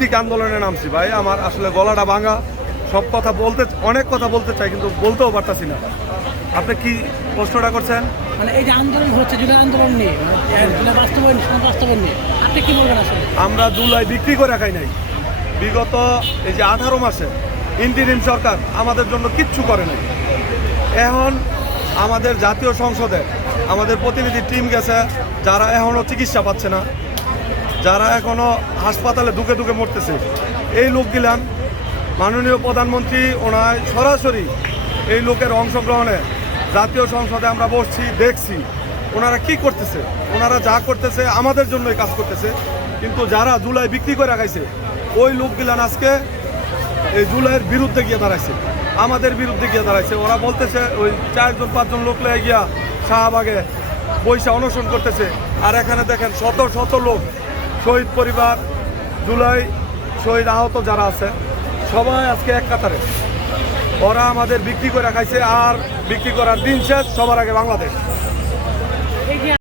ভিত্তিক আন্দোলনে নামছি ভাই। আমার আসলে গলাটা ভাঙা, সব কথা বলতে, অনেক কথা বলতে চাই কিন্তু বলতেও পারতাছি না। আপনি কি প্রশ্নটা করছেন? মানে এই যে আন্দোলন হচ্ছে, জুলাই আন্দোলন নিয়ে, জুলাই বাস্তবায়ন নিয়ে আপনি কি বলবেন আসলে? আমরা জুলাই বিক্রি করে রাখাই নাই। বিগত এই যে 18 মাসে ইন্টিরিম সরকার আমাদের জন্য কিচ্ছু করে নাই। এখন আমাদের জাতীয় সংসদে আমাদের প্রতিনিধি টিম গেছে, যারা এখনও চিকিৎসা পাচ্ছে না, যারা এখনও হাসপাতালে দুকে দুকে মরতেছে, এই লোকগুলান মাননীয় প্রধানমন্ত্রী ওনার সরাসরি এই লোকের অংশগ্রহণে জাতীয় সংসদে আমরা বসছি, দেখছি ওনারা কি করতেছে। ওনারা যা করতেছে আমাদের জন্যই কাজ করতেছে, কিন্তু যারা জুলাই বিক্রি করে রাখাইছে ওই লোকগুলান আজকে এই জুলাইয়ের বিরুদ্ধে গিয়ে দাঁড়াইছে, আমাদের বিরুদ্ধে গিয়ে দাঁড়াইছে। ওরা বলতেছে ওই 4-5 লোক লয়ে গিয়া শাহবাগে বৈশা অনশন করতেছে, আর এখানে দেখেন শত শত লোক, শহীদ পরিবার, জুলাই শহীদ আহত যারা আছে সবাই আজকে এক কাতারে। ওরা আমাদের বিক্রি করে রাখাইছে, আর বিক্রি করার দিন শেষ, সবার আগে বাংলাদেশ।